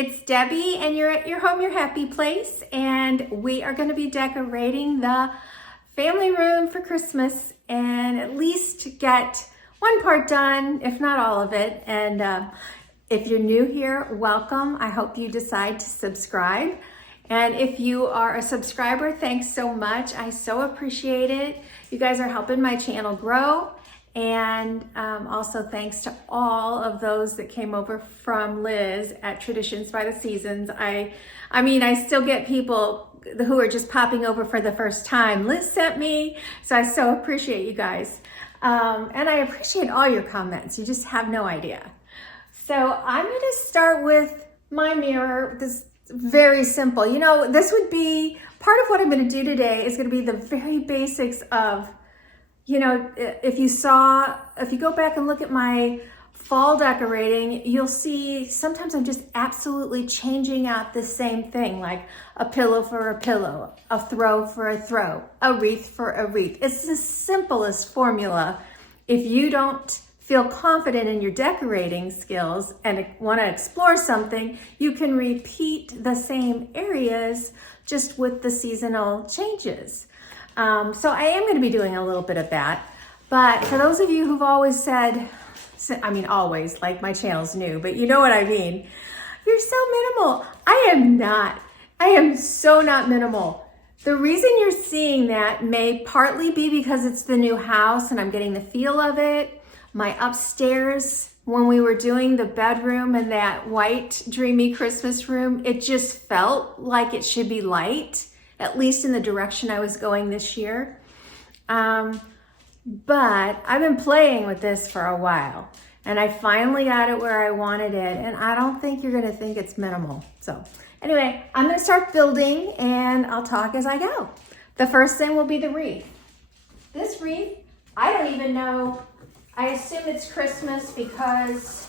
it's Debbie and you're at your home, your happy place, and we are going to be decorating the family room for Christmas and at least get one part done, if not all of it. And if you're new here, welcome. I hope you decide to subscribe. And if you are a subscriber, thanks so much. I so appreciate it. You guys are helping my channel grow. And also thanks to all of those that came over from Liz at Traditions by the Seasons. I mean, I still get people who are just popping over for the first time. Liz sent me, so I so appreciate you guys. And I appreciate all your comments. You just have no idea. So I'm gonna start with my mirror. This very simple. You know, this would be, part of what I'm gonna do today is gonna be the very basics of, you know, if you go back and look at my fall decorating, you'll see sometimes I'm just absolutely changing out the same thing, like a pillow for a pillow, a throw for a throw, a wreath for a wreath. It's the simplest formula. If you don't feel confident in your decorating skills and want to explore something, you can repeat the same areas just with the seasonal changes. So I am going to be doing a little bit of that, but for those of you who've always said, I mean always, like my channel's new, but you know what I mean, you're so minimal. I am not. I am so not minimal. The reason you're seeing that may partly be because it's the new house and I'm getting the feel of it. My upstairs, when we were doing the bedroom and that white dreamy Christmas room, it just felt like it should be light, at least in the direction I was going this year. But I've been playing with this for a while and I finally got it where I wanted it, and I don't think you're gonna think it's minimal. So anyway, I'm gonna start building and I'll talk as I go. The first thing will be the wreath. This wreath, I don't even know, I assume it's Christmas because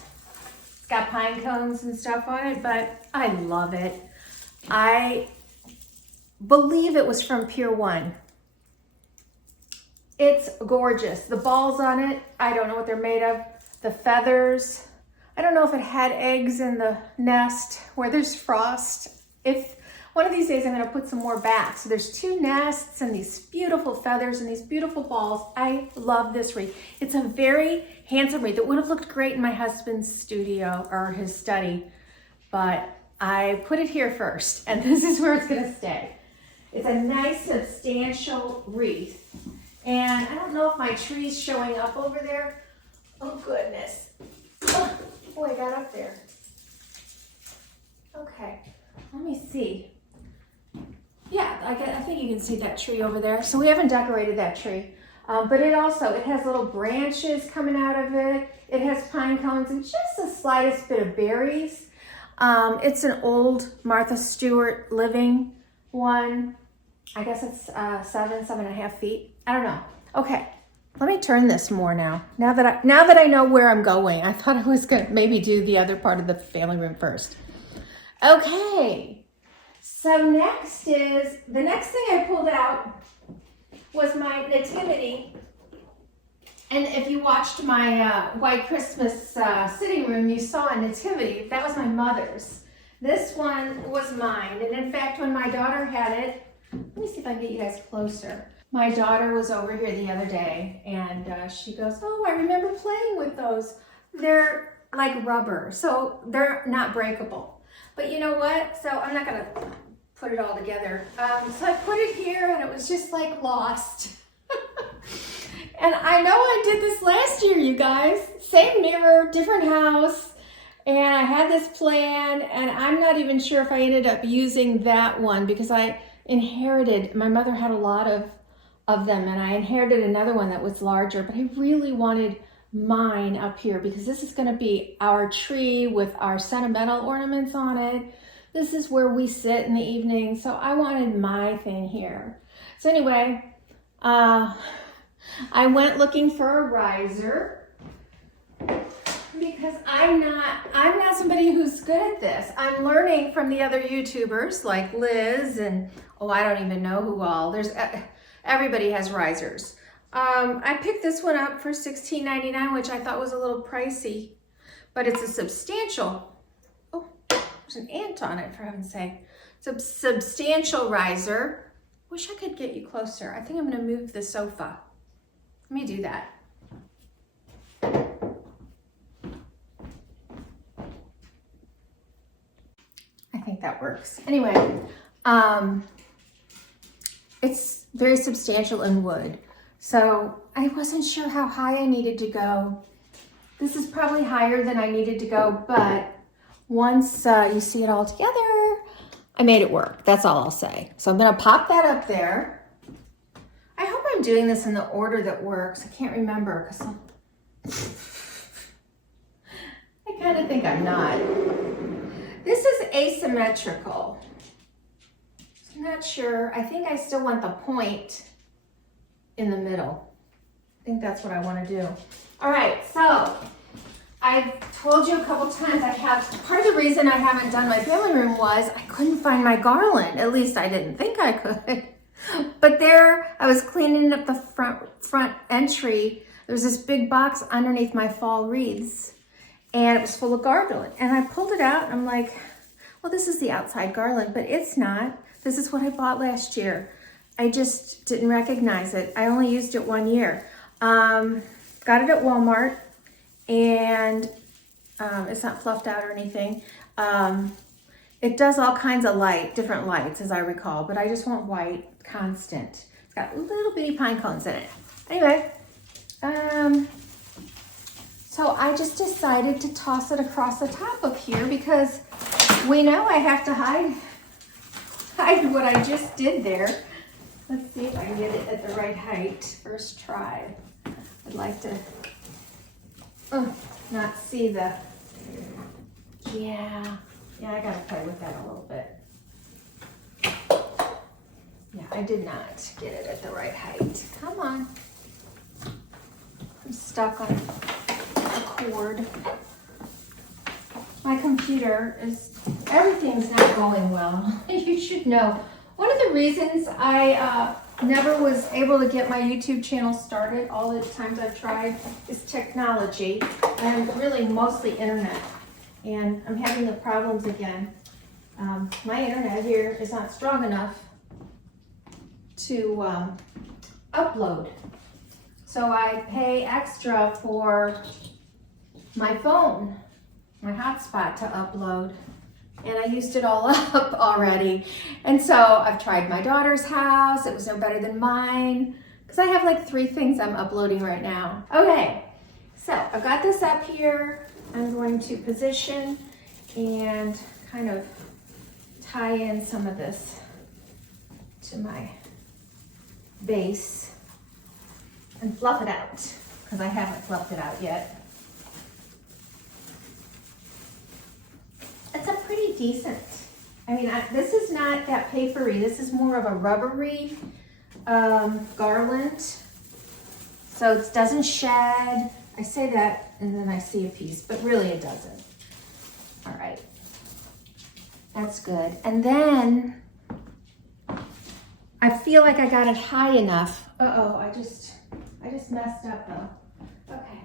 it's got pine cones and stuff on it, but I love it. I believe it was from Pier 1. It's gorgeous. The balls on it, I don't know what they're made of. The feathers, I don't know if it had eggs in the nest where there's frost. If one of these days I'm gonna put some more back. So there's 2 nests and these beautiful feathers and these beautiful balls. I love this wreath. It's a very handsome wreath. It would have looked great in my husband's studio or his study, but I put it here first and this is where it's gonna stay. It's a nice substantial wreath. And I don't know if my tree's showing up over there. Oh goodness. Oh, boy, I got up there. Okay, let me see. Yeah, I think you can see that tree over there. So we haven't decorated that tree. But it has little branches coming out of it. It has pine cones and just the slightest bit of berries. It's an old Martha Stewart living one. I guess it's 7.5 feet. I don't know. Okay, let me turn this more now. Now that I know where I'm going, I thought I was gonna maybe do the other part of the family room first. Okay, so the next thing I pulled out was my nativity. And if you watched my White Christmas sitting room, you saw a nativity. That was my mother's. This one was mine. And in fact, when my daughter had it, let me see if I can get you guys closer. My daughter was over here the other day and she goes, oh, I remember playing with those. They're like rubber, so they're not breakable. But you know what? So I'm not gonna put it all together. So I put it here and it was just like lost. And I know I did this last year, you guys. Same mirror, different house. And I had this plan and I'm not even sure if I ended up using that one because I inherited, my mother had a lot of them and I inherited another one that was larger, but I really wanted mine up here because this is gonna be our tree with our sentimental ornaments on it. This is where we sit in the evening, so I wanted my thing here. So anyway, I went looking for a riser because I'm not somebody who's good at this. I'm learning from the other YouTubers like Liz and I don't even know who all. Everybody has risers. I picked this one up for $16.99, which I thought was a little pricey, but it's a substantial. Oh, there's an ant on it, for heaven's sake. It's a substantial riser. Wish I could get you closer. I think I'm gonna move the sofa. Let me do that. I think that works. Anyway, it's very substantial in wood. So I wasn't sure how high I needed to go. This is probably higher than I needed to go, but once you see it all together, I made it work. That's all I'll say. So I'm gonna pop that up there. I hope I'm doing this in the order that works. I can't remember because I kind of think I'm not. This is asymmetrical. I'm not sure. I think I still want the point in the middle. I think that's what I want to do. All right, so I've told you a couple times part of the reason I haven't done my family room was I couldn't find my garland. At least I didn't think I could. But there, I was cleaning up the front entry. There was this big box underneath my fall wreaths, and it was full of garland. And I pulled it out, and I'm like, well, this is the outside garland, but it's not. This is what I bought last year. I just didn't recognize it. I only used it 1 year. Got it at Walmart, and it's not fluffed out or anything. It does all kinds of different lights, as I recall, but I just want white, constant. It's got little bitty pine cones in it. Anyway, so I just decided to toss it across the top of here because we know I have to hide what I just did there. Let's see if I can get it at the right height. First try. I'd like to not see the, yeah, I gotta play with that a little bit. Yeah, I did not get it at the right height. Come on. I'm stuck on a cord. My computer everything's not going well. You should know. One of the reasons I never was able to get my YouTube channel started, all the times I've tried, is technology, and really mostly internet. And I'm having the problems again. My internet here is not strong enough to upload. So I pay extra for my phone, my hotspot to upload. And I used it all up already. And so I've tried my daughter's house. It was no better than mine because I have like 3 things I'm uploading right now. Okay, so I've got this up here. I'm going to position and kind of tie in some of this to my base and fluff it out because I haven't fluffed it out yet. It's a pretty decent, I mean, this is not that papery. This is more of a rubbery garland. So it doesn't shed. I say that and then I see a piece, but really it doesn't. All right, that's good. And then I feel like I got it high enough. Uh-oh, I just messed up though. Okay.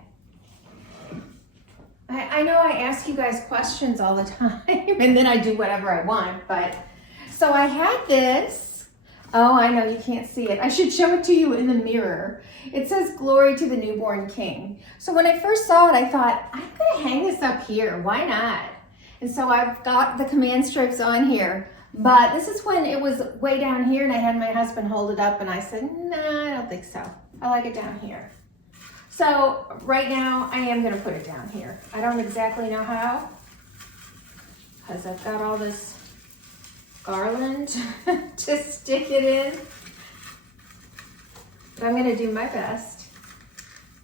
I know I ask you guys questions all the time and then I do whatever I want, but so I had this. Oh, I know you can't see it. I should show it to you in the mirror. It says glory to the newborn king. So when I first saw it, I thought, I'm gonna hang this up here. Why not? And so I've got the command strips on here, but this is when it was way down here and I had my husband hold it up and I said, nah, I don't think so. I like it down here. So right now I am gonna put it down here. I don't exactly know how, because I've got all this garland to stick it in, but I'm gonna do my best.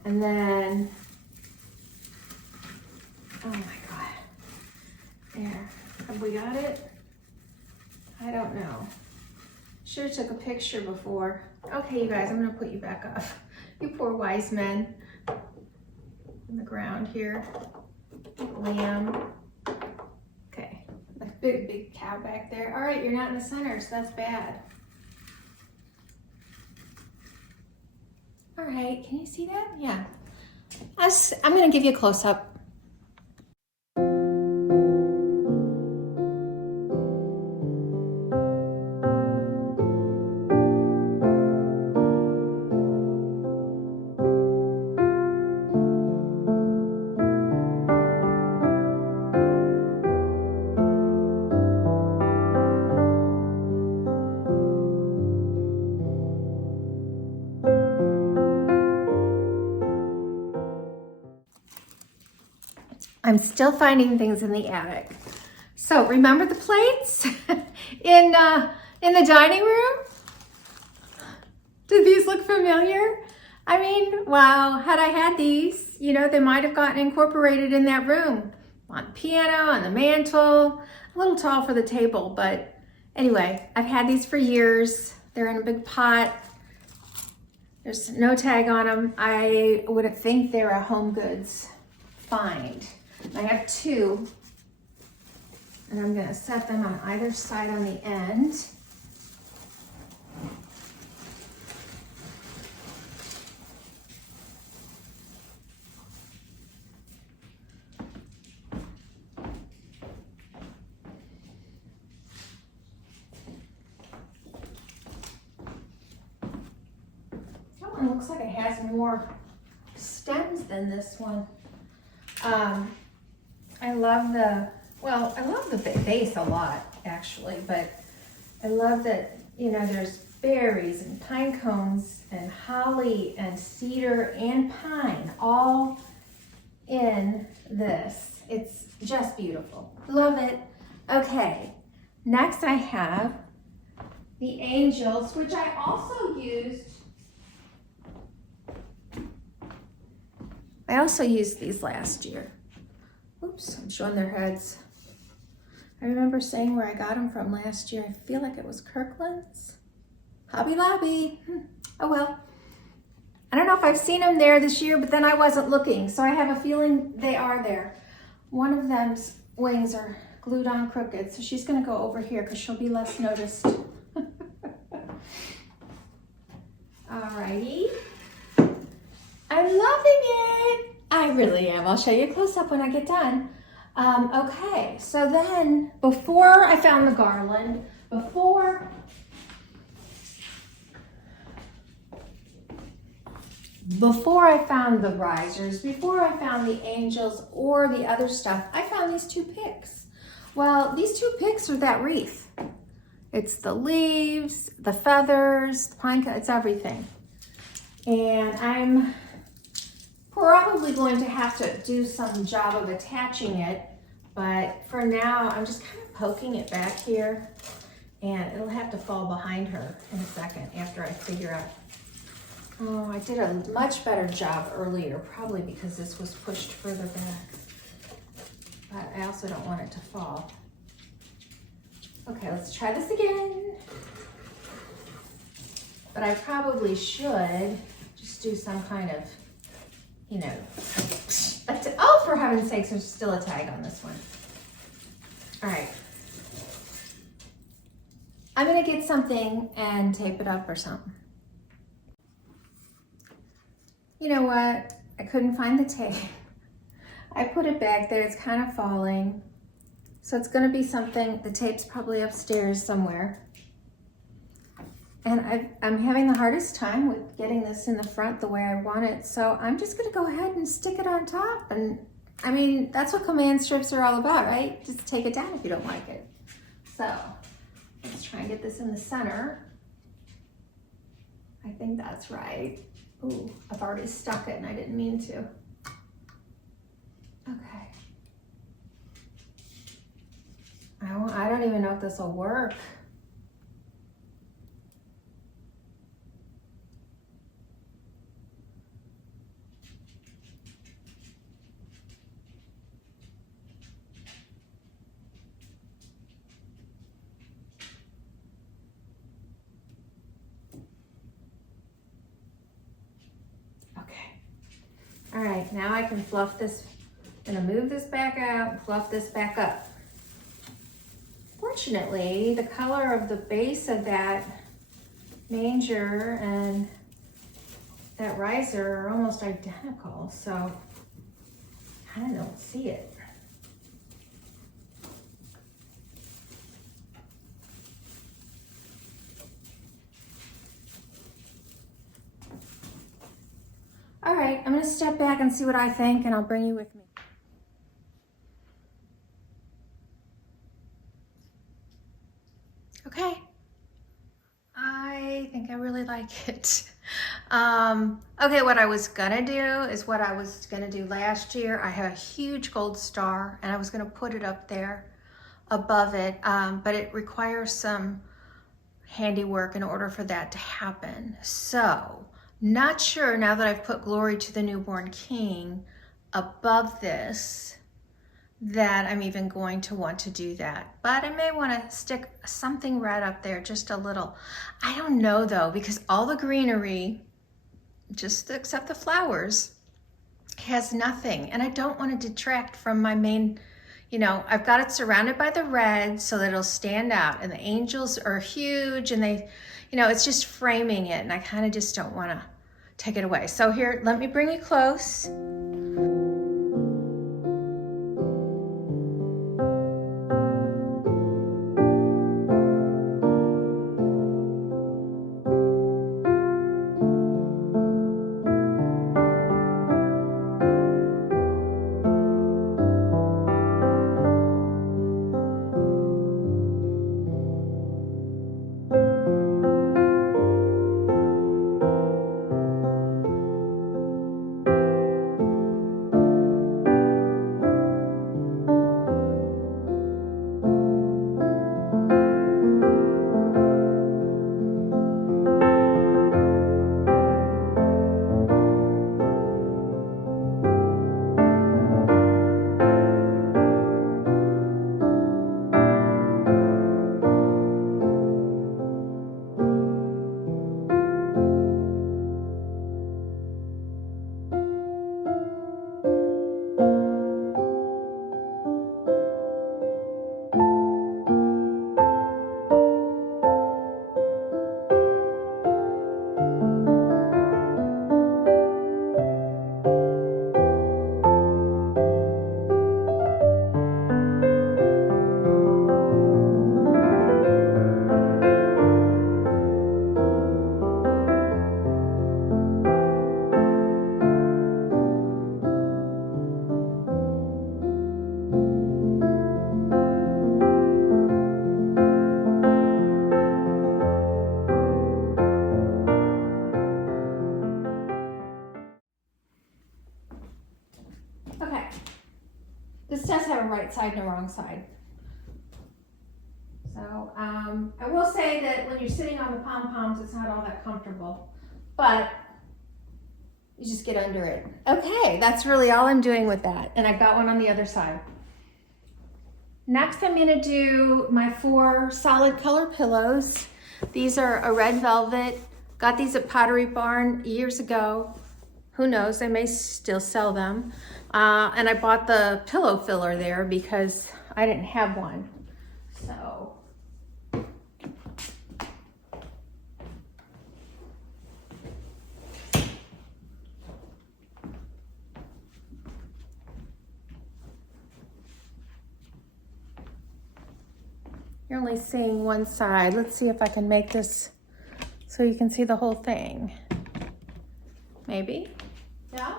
And then, oh my God, there, have we got it? I don't know. Should have took a picture before. Okay, you guys, I'm gonna put you back up. You poor wise men. On the ground here. Lamb. Okay, a big cow back there. All right, you're not in the center, so that's bad. All right, can you see that? Yeah. I'm gonna give you a close-up. I'm still finding things in the attic. So remember the plates in the dining room? Do these look familiar? I mean, wow, had I had these, you know, they might have gotten incorporated in that room. On the piano, on the mantle, a little tall for the table, but anyway, I've had these for years. They're in a big pot. There's no tag on them. I would think they're a Home Goods find. I have two, and I'm gonna set them on either side on the end. That one looks like it has more stems than this one. I love the base a lot, actually, but I love that, you know, there's berries and pine cones and holly and cedar and pine all in this. It's just beautiful. Love it. Okay, next I have the angels, which I also used. I also used these last year. Oops, I'm showing their heads. I remember saying where I got them from last year. I feel like it was Kirkland's. Hobby Lobby. Oh well. I don't know if I've seen them there this year, but then I wasn't looking, so I have a feeling they are there. One of them's wings are glued on crooked, so she's gonna go over here because she'll be less noticed. Alrighty. I'm loving it. I really am. I'll show you a close-up when I get done. Okay, so then before I found the garland, before I found the risers, before I found the angels or the other stuff, I found these two picks. Well, these two picks are that wreath. It's the leaves, the feathers, the pine cone, it's everything. And I'm probably going to have to do some job of attaching it, but for now, I'm just kind of poking it back here, and it'll have to fall behind her in a second after I figure out. Oh, I did a much better job earlier, probably because this was pushed further back, but I also don't want it to fall. Okay, let's try this again. But I probably should just do some kind of, you know, oh, for heaven's sakes, there's still a tag on this one. All right. I'm gonna get something and tape it up or something. You know what? I couldn't find the tape. I put it back there, it's kind of falling. So it's gonna be something, the tape's probably upstairs somewhere. And I'm having the hardest time with getting this in the front the way I want it. So I'm just gonna go ahead and stick it on top. And I mean, that's what command strips are all about, right? Just take it down if you don't like it. So let's try and get this in the center. I think that's right. Ooh, I've already stuck it and I didn't mean to. Okay. I don't even know if this will work. All right, now I can fluff this. I'm gonna move this back out and fluff this back up. Fortunately, the color of the base of that manger and that riser are almost identical, so I don't see it. All right, I'm gonna step back and see what I think, and I'll bring you with me. Okay, I think I really like it. Okay, what I was gonna do is what I was gonna do last year. I have a huge gold star and I was gonna put it up there above it, but it requires some handiwork in order for that to happen. So, not sure now that I've put Glory to the Newborn King above this, that I'm even going to want to do that. But I may want to stick something red up there, just a little. I don't know though, because all the greenery, just except the flowers, has nothing. And I don't want to detract from my main, you know, I've got it surrounded by the red so that it'll stand out. And the angels are huge and they, you know, it's just framing it. And I kind of just don't want to take it away. So here, let me bring you close. Okay, this does have a right side and a wrong side. So I will say that when you're sitting on the pom-poms, it's not all that comfortable, but you just get under it. Okay, that's really all I'm doing with that. And I've got one on the other side. Next, I'm gonna do my 4 solid color pillows. These are a red velvet. Got these at Pottery Barn years ago. Who knows, I may still sell them. And I bought the pillow filler there because I didn't have one. So. You're only seeing one side. Let's see if I can make this so you can see the whole thing. Maybe, yeah?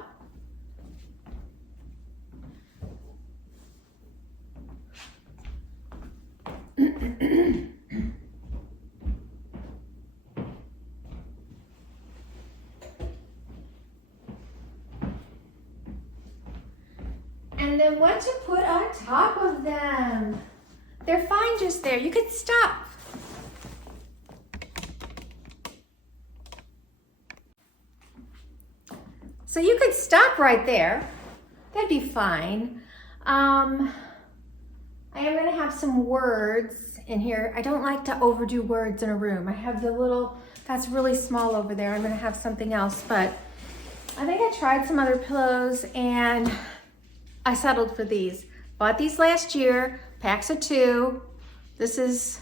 And then what to put on top of them. They're fine just there. You could stop. So you could stop right there. That'd be fine. I am gonna have some words in here. I don't like to overdo words in a room. I have the little, that's really small over there. I'm gonna have something else, but I think I tried some other pillows and I settled for these. Bought these last year, packs of 2. This is,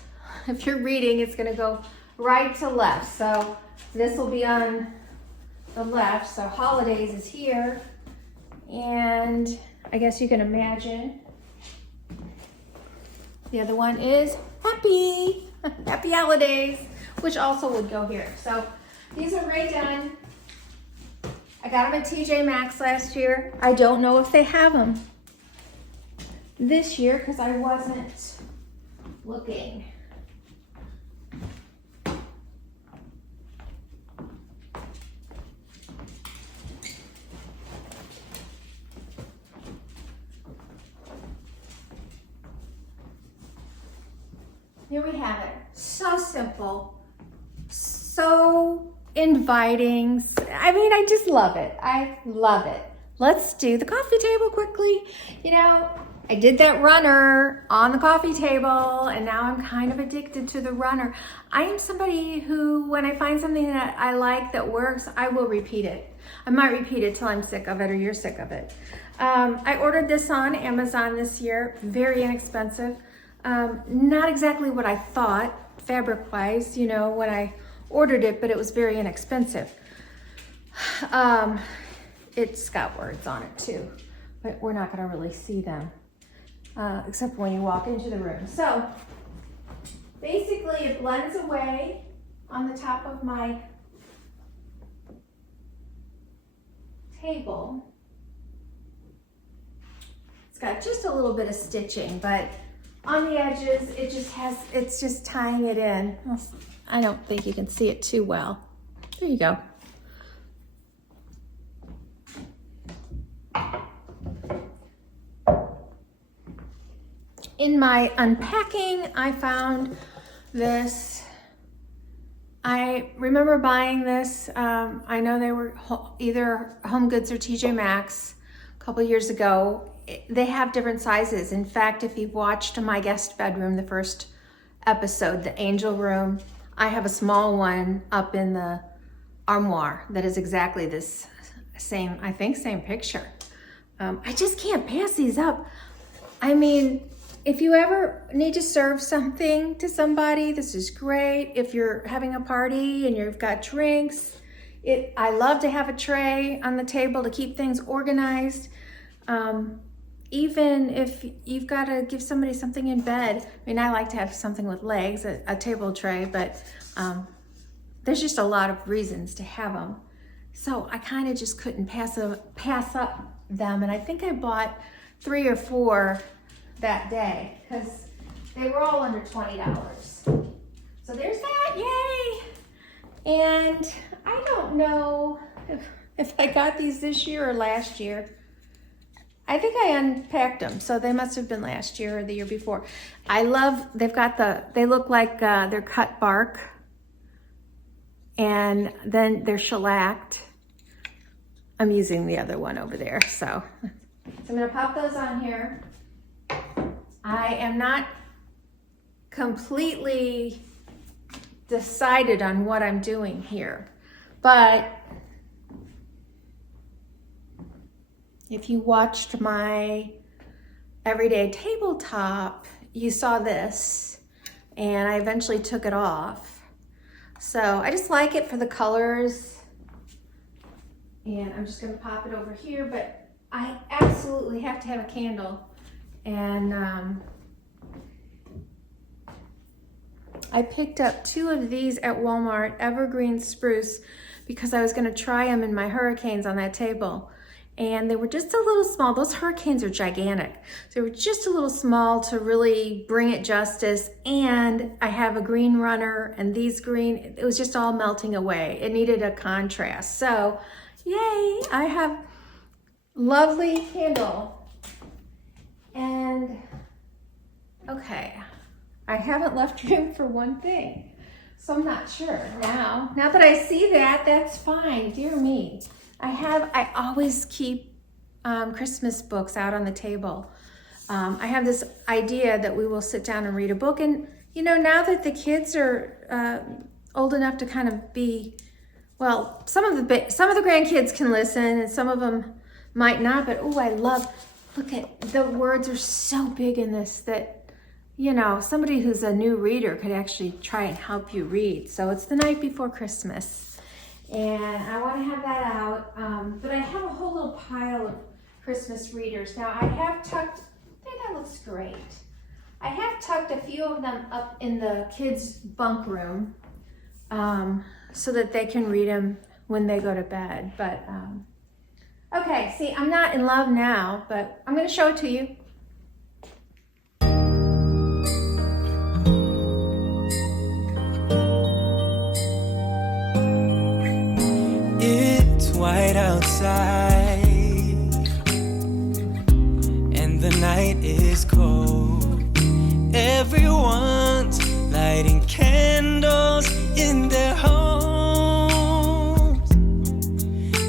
if you're reading, it's gonna go right to left. So this will be on the left. So holidays is here. And I guess you can imagine. The other one is happy, happy holidays, which also would go here. So these are right done. I got them at TJ Maxx last year. I don't know if they have them this year because I wasn't looking. here we have it. So simple, so inviting. I mean, I just love it. I love it. Let's do the coffee table quickly. You know, I did that runner on the coffee table, and now I'm kind of addicted to the runner. I am somebody who, when I find something that I like that works, I will repeat it. I might repeat it till I'm sick of it or you're sick of it. I ordered this on Amazon this year, very inexpensive. Not exactly what I thought, fabric-wise, you know, when I ordered it, but it was very inexpensive. It's got words on it too, but we're not gonna really see them, except when you walk into the room. So basically it blends away on the top of my table. It's got just a little bit of stitching, but on the edges, it's just tying it in. I don't think you can see it too well. There you go. In my unpacking, I found this. I remember buying this. I know they were either Home Goods or TJ Maxx a couple years ago. They have different sizes. In fact, if you've watched my guest bedroom, the first episode, the angel room, I have a small one up in the armoire that is exactly this same, I think, same picture. I just can't pass these up. I mean, if you ever need to serve something to somebody, this is great. If you're having a party and you've got drinks, I love to have a tray on the table to keep things organized. Even if you've got to give somebody something in bed. I mean, I like to have something with legs, a table tray, but there's just a lot of reasons to have them. So I kind of just couldn't pass up them. And I think I bought 3 or 4 that day because they were all under $20. So there's that, yay! And I don't know if I got these this year or last year. I think I unpacked them, so they must have been last year or the year before. I love, they look like they're cut bark, and then they're shellacked. I'm using the other one over there, so I'm gonna pop those on here. I am not completely decided on what I'm doing here, but if you watched my everyday tabletop, you saw this, and I eventually took it off. So I just like it for the colors, and I'm just gonna pop it over here, but I absolutely have to have a candle. And I picked up 2 of these at Walmart, Evergreen Spruce, because I was gonna try them in my hurricanes on that table. And they were just a little small. Those hurricanes are gigantic. So they were just a little small to really bring it justice. And I have a green runner and these green, it was just all melting away. It needed a contrast. So yay, I have lovely candle. And okay, I haven't left room for one thing. So I'm not sure now. Now that I see that, that's fine, dear me. I always keep Christmas books out on the table. I have this idea that we will sit down and read a book. And, you know, now that the kids are old enough to kind of be, well, some of the grandkids can listen and some of them might not, but oh, I love, look at, the words are so big in this that, you know, somebody who's a new reader could actually try and help you read. So it's the night before Christmas. And I want to have that out, but I have a whole little pile of Christmas readers. Now I have tucked, I think that looks great. I have tucked a few of them up in the kids' bunk room so that they can read them when they go to bed. But okay, see, I'm not in love now, but I'm going to show it to you. White outside and the night is cold. Everyone's lighting candles in their homes.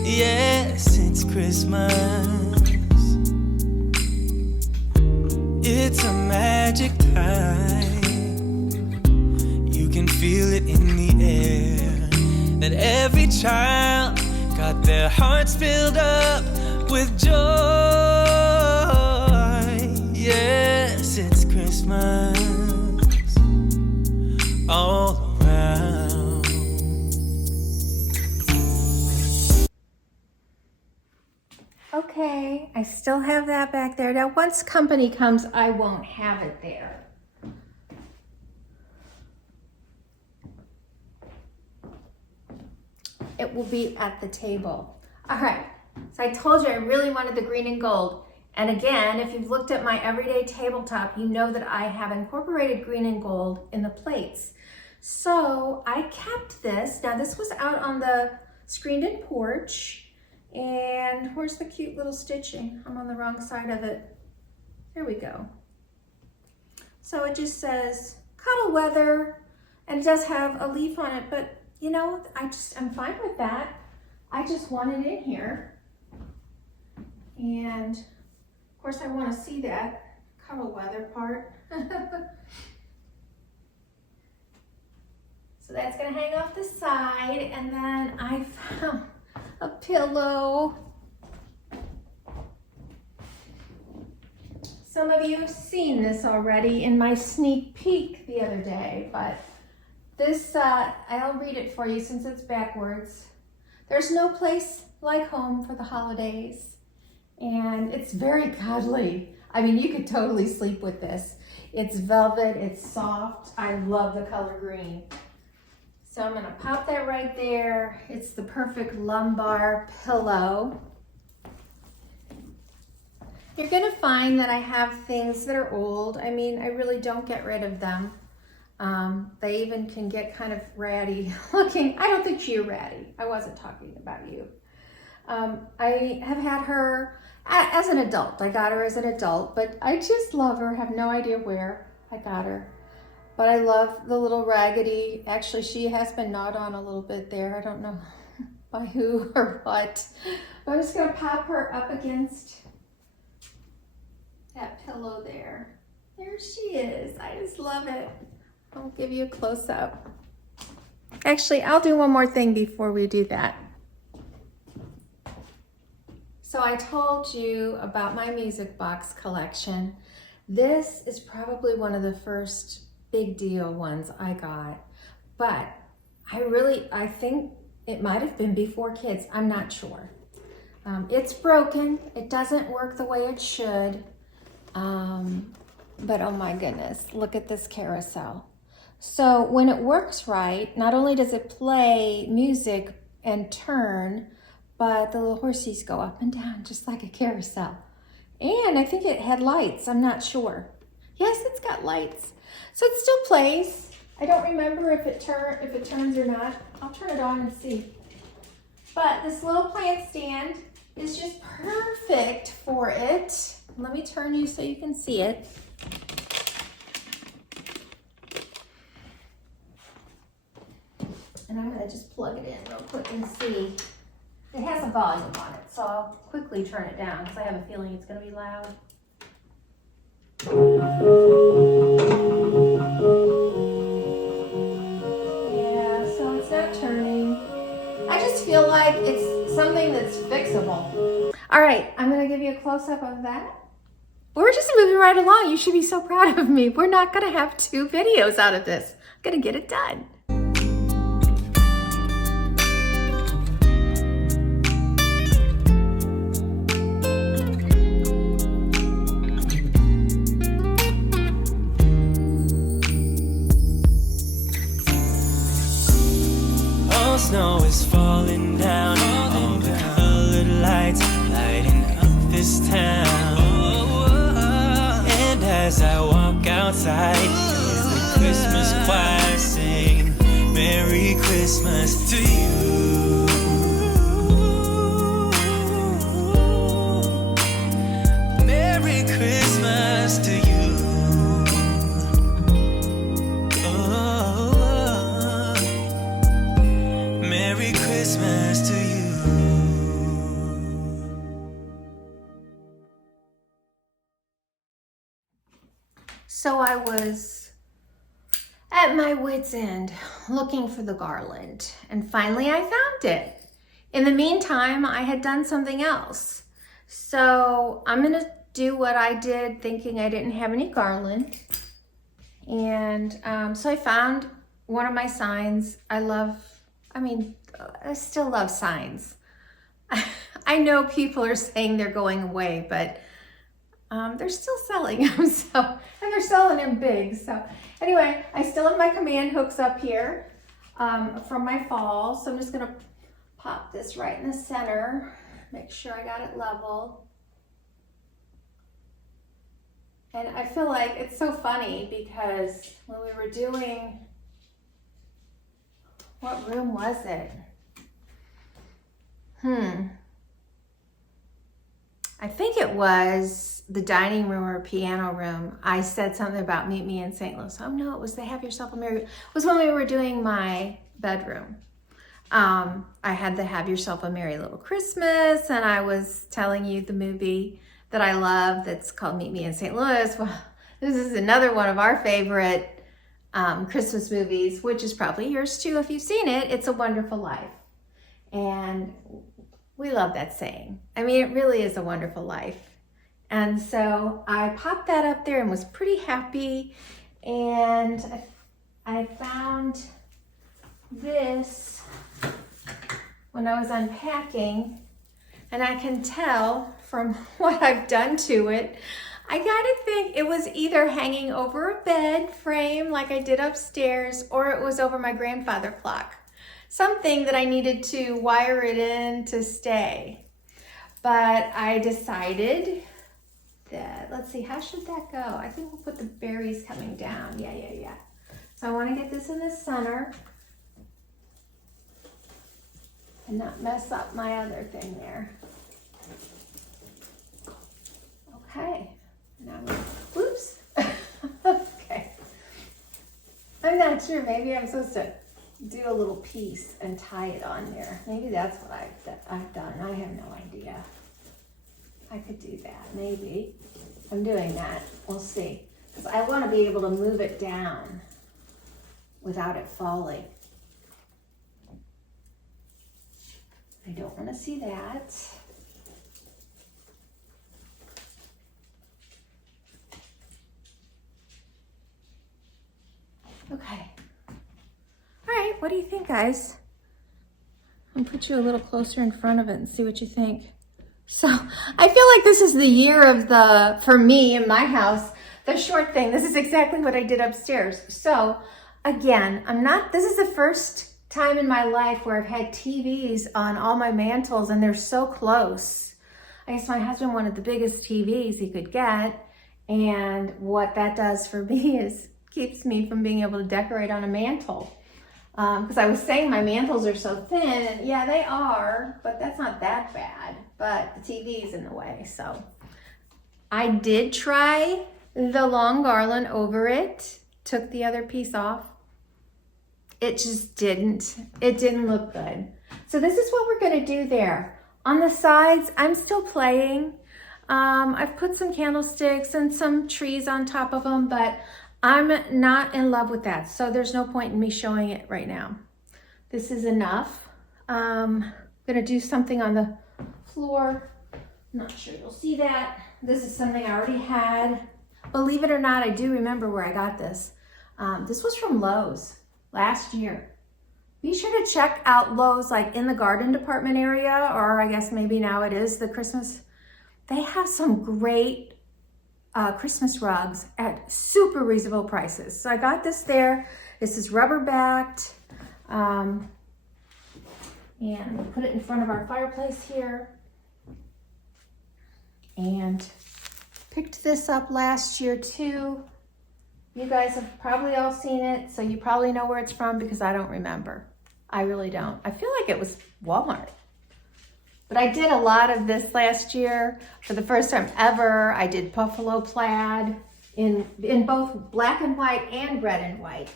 Yes, it's Christmas. It's a magic time. You can feel it in the air, that every child got their hearts filled up with joy. Yes, it's Christmas all around. Okay, I still have that back there. Now, once company comes, I won't have it there. It will be at the table. All right, so I told you I really wanted the green and gold. And again, if you've looked at my everyday tabletop, you know that I have incorporated green and gold in the plates. So I kept this. Now this was out on the screened-in porch. And where's the cute little stitching? I'm on the wrong side of it. There we go. So it just says cuddle weather, and it does have a leaf on it, but you know, I'm fine with that. I just want it in here. And of course I want to see that cuddle weather part. So that's gonna hang off the side, and then I found a pillow. Some of you have seen this already in my sneak peek the other day, but this, I'll read it for you since it's backwards. There's no place like home for the holidays, and it's very cuddly. I mean, you could totally sleep with this. It's velvet, it's soft. I love the color green. So I'm gonna pop that right there. It's the perfect lumbar pillow. You're gonna find that I have things that are old. I mean, I really don't get rid of them. They even can get kind of ratty looking. I don't think you're ratty. I wasn't talking about you. I have had her as an adult. I got her as an adult, but I just love her. I have no idea where I got her. But I love the little raggedy, actually she has been gnawed on a little bit there. I don't know by who or what. But I'm just gonna pop her up against that pillow there. There she is, I just love it. I'll give you a close up. Actually, I'll do one more thing before we do that. So I told you about my music box collection. This is probably one of the first big deal ones I got, but I think it might have been before kids. I'm not sure. It's broken. It doesn't work the way it should. But oh my goodness, look at this carousel. So when it works right, not only does it play music and turn, but the little horsies go up and down just like a carousel. And I think it had lights. I'm not sure. Yes, it's got lights. So it still plays. I don't remember if it turns or not. I'll turn it on and see. But this little plant stand is just perfect for it. Let me turn you so you can see it. And I'm gonna just plug it in real quick and see. It has a volume on it, so I'll quickly turn it down because I have a feeling it's gonna be loud. Yeah, so it's not turning. I just feel like it's something that's fixable. All right, I'm gonna give you a close-up of that. We're just moving right along. You should be so proud of me. We're not gonna have 2 videos out of this. I'm gonna get it done. Snow is falling down, all the colored lights lighting up this town. And as I walk outside, hear the Christmas choir sing, Merry Christmas to you. Merry Christmas to you. Oh. Christmas to you. So I was at my wit's end looking for the garland, and finally I found it. In the meantime, I had done something else. So I'm gonna do what I did thinking I didn't have any garland. And so I found one of my signs. I still love signs. I know people are saying they're going away, but they're still selling them, and they're selling them big. So anyway, I still have my command hooks up here from my fall. So I'm just gonna pop this right in the center, make sure I got it level. And I feel like it's so funny because when we were doing, what room was it? I think it was the dining room or piano room. I said something about meet me in St. Louis. Oh no, it was the Have Yourself a Merry, it was when we were doing my bedroom. I had the Have Yourself a Merry Little Christmas, and I was telling you the movie that I love that's called Meet Me in St. Louis. Well, this is another one of our favorite Christmas movies, which is probably yours too if you've seen it. It's a Wonderful Life. And we love that saying. I mean, it really is a wonderful life. And so I popped that up there and was pretty happy. And I found this when I was unpacking, and I can tell from what I've done to it, I gotta think it was either hanging over a bed frame like I did upstairs, or it was over my grandfather clock. Something that I needed to wire it in to stay. But I decided that, let's see, how should that go? I think we'll put the berries coming down. Yeah. So I wanna get this in the center and not mess up my other thing there. Okay, now, whoops. Okay. I'm not sure, maybe I'm supposed to do a little piece and tie it on there. Maybe that's what I've done. I have no idea. I could do that, maybe. I'm doing that, we'll see. Because I want to be able to move it down without it falling. I don't want to see that. Okay. All right, what do you think, guys? I'll put you a little closer in front of it and see what you think. So I feel like this is the year of for me in my house, the short thing. This is exactly what I did upstairs. So again, this is the first time in my life where I've had TVs on all my mantles, and they're so close. I guess my husband wanted the biggest TVs he could get, and what that does for me is keeps me from being able to decorate on a mantle. Because I was saying my mantles are so thin, and yeah, they are, but that's not that bad. But the TV's in the way, so. I did try the long garland over it, took the other piece off. It just didn't look good. So this is what we're gonna do there. On the sides, I'm still playing. I've put some candlesticks and some trees on top of them, but I'm not in love with that, so there's no point in me showing it right now. This is enough. I'm gonna do something on the floor. I'm not sure you'll see that. This is something I already had. Believe it or not, I do remember where I got this. This was from Lowe's last year. Be sure to check out Lowe's, like in the garden department area, or I guess maybe now it is the Christmas. They have some great Christmas rugs at super reasonable prices. So I got this there. This is rubber backed. And put it in front of our fireplace here. And picked this up last year too. You guys have probably all seen it, so you probably know where it's from because I don't remember. I really don't. I feel like it was Walmart. But I did a lot of this last year. For the first time ever, I did buffalo plaid in both black and white and red and white.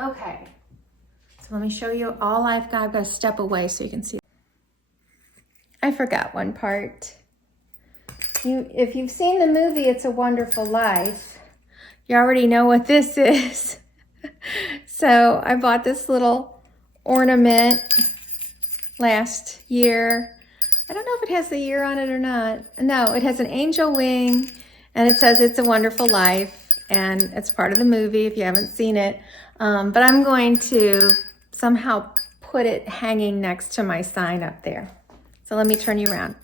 Okay, So let me show you all I've got. I've got to step away so you can see. I forgot one part. If you've seen the movie It's a Wonderful Life, you already know what this is. So I bought this little ornament last year. I don't know if it has the year on it or not. No, it has an angel wing and it says It's a Wonderful Life, and it's part of the movie if you haven't seen it. But I'm going to somehow put it hanging next to my sign up there. So let me turn you around.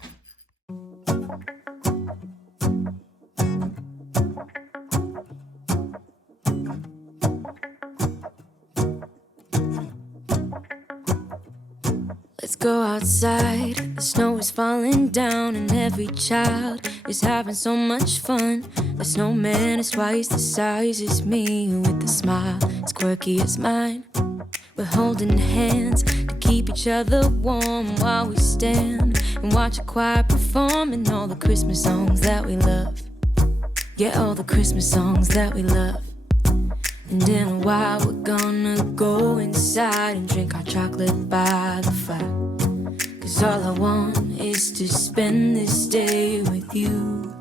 Let's go outside, the snow is falling down and every child is having so much fun. The snowman is twice the size as me, with a smile as quirky as mine. We're holding hands to keep each other warm while we stand and watch a choir performing all the Christmas songs that we love. Yeah, all the Christmas songs that we love. And in a while we're gonna go inside and drink our chocolate by the fire. 'Cause all I want is to spend this day with you.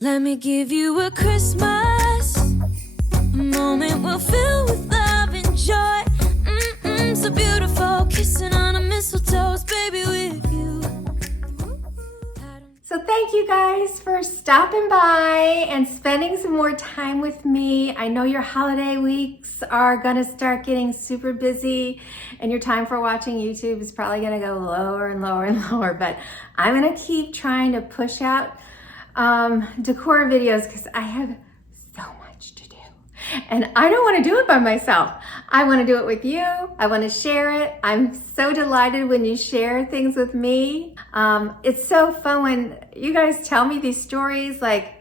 Let me give you a Christmas, a moment we'll fill with love and joy. So beautiful, kissing on a mistletoe, baby, with you. So thank you guys for stopping by and spending some more time with me. I know your holiday weeks are gonna start getting super busy and your time for watching YouTube is probably gonna go lower and lower and lower, but I'm gonna keep trying to push out decor videos because I have so much to do. And I don't want to do it by myself. I want to do it with you. I want to share it. I'm so delighted when you share things with me. It's so fun when you guys tell me these stories. Like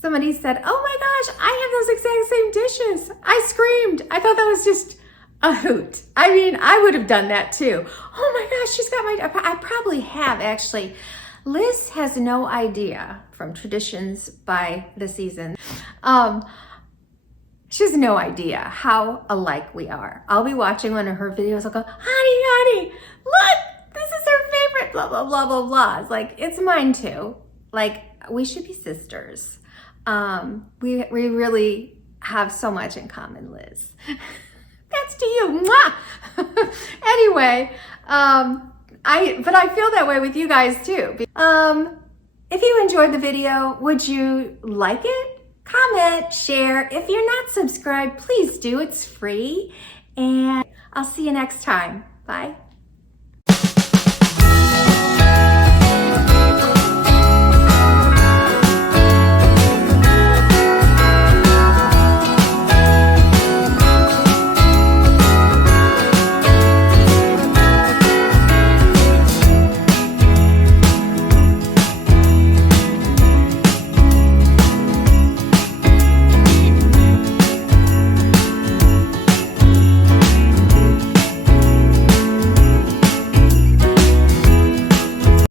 somebody said, oh my gosh, I have those exact same dishes. I screamed. I thought that was just a hoot. I mean, I would have done that too. Oh my gosh, she's got my, I probably have actually. Liz has no idea from Traditions by the Season. She has no idea how alike we are. I'll be watching one of her videos. I'll go, honey, look, this is her favorite, blah, blah, blah, blah, blah. It's like, it's mine too. Like, we should be sisters. We really have so much in common, Liz. That's to you, mwah! Anyway, but I feel that way with you guys too. If you enjoyed the video, would you like it? Comment, share. If you're not subscribed, please do. It's free. And I'll see you next time. Bye.